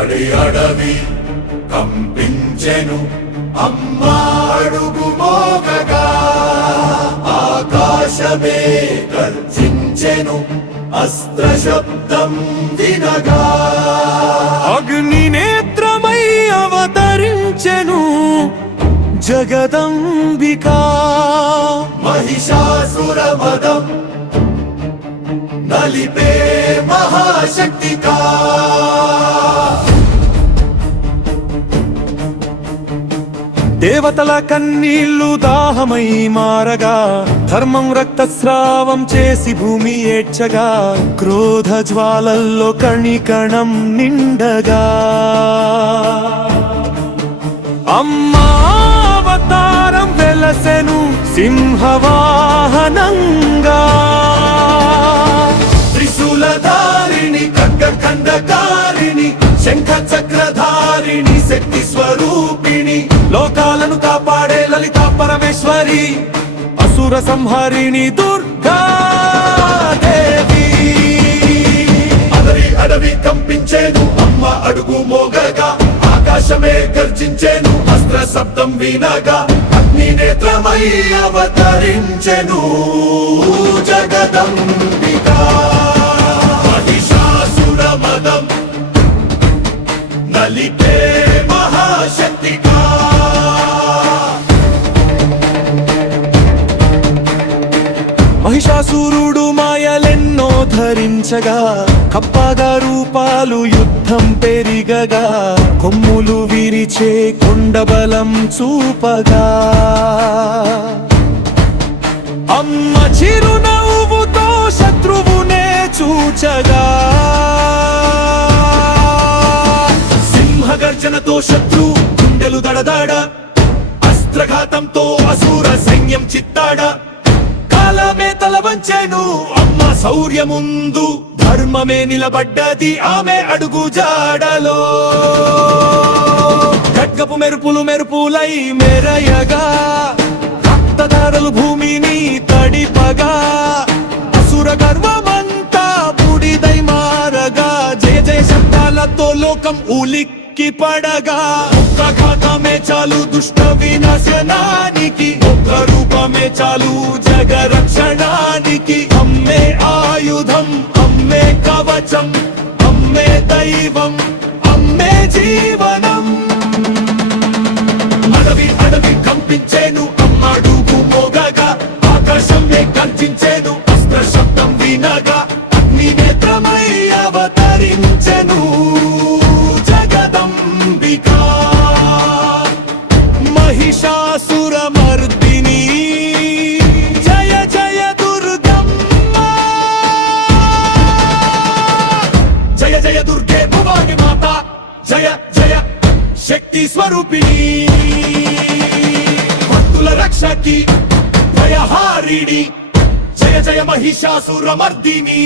అడి అడవి కంపించెను అమ్మా అడుగు మోగగా ఆకాశమే గర్జించెను అస్త్ర శబ్దం వినగా అగ్ని నేత్రమై అవతరించెను జగదంబికా మహిషాసుర మదం నలిపే మహాశక్తికా దేవతల కన్నీళ్లు దాహమై మారగా ధర్మం రక్తస్రావం చేసి భూమి ఏడ్చగా క్రోధ జ్వాలల్లో కణికణం నిండగా అమ్మా అవతారం వెలసెను సింహవాహనంగా త్రిశూలధారిణి ఖడ్గఖండకారిణి శంఖ చక్రధారిణి శక్తి స్వరూపిణి లోకాలను కాపాడే లలితా పరమేశ్వరి అసుర సంహారిణి దుర్గాదేవి అదరి అడవి కంపించేను అమ్మ అడుగు మోగగా ఆకాశమే గర్జించేను అస్త్ర శబ్దం వినగా అగ్ని నేత్రమై అవతరించెను జగదంబికా మహిషాసుర మదం నలిపే మహాశక్తికా మహిషాసురుడు మాయలెన్నో ధరించగా కప్పగా రూపాలు యుద్ధం పెరిగగా కొమ్ములు విరిచే కొండబలం చూపగా అమ్మ చిరునవ్వుతో శత్రువునే చూచగా సింహగర్జనతో శత్రు గుండెలు దడదాడ అస్త్రఘాతంతో అసూర సైన్యం చిత్తాడ కాలమే తల వంచెను అమ్మ శౌర్యముందు ధర్మమే నిలబడ్డది ఆమె అడుగు జాడలో ఖడ్గపు మెరుపులు మెరుపులై మెరయగా రక్తధారలు భూమిని తడిపగా అసుర గర్వమంతా బూడిదై మారగా జయ జయ శబ్దాలతో లోకం ఉలిక్కి పడగా ఒక్క ఘాతమే చాలు దుష్ట వినాశనానికి ఒక్క రూపమే చాలు జగ రక్షణానికి అమ్మే ఆయుధం అమ్మే కవచం అమ్మే దైవం అమ్మే జీవనం అడవి అడవి కంపించేను అమ్మ అడుగు మోగగా ఆకాశమే గర్జించేను అస్త్ర శబ్దం వినగా అగ్ని నేత్రమై అవతరించెను జగదంబికా మహిషాసుర మర్దిని జయ జయ దుర్గమ్మ జయ జయ దుర్గే భవాని మాత జయ జయ శక్తి స్వరూపిణి భక్తుల రక్షకి భయహారిణి జయ జయ మహిషాసుర మర్దిని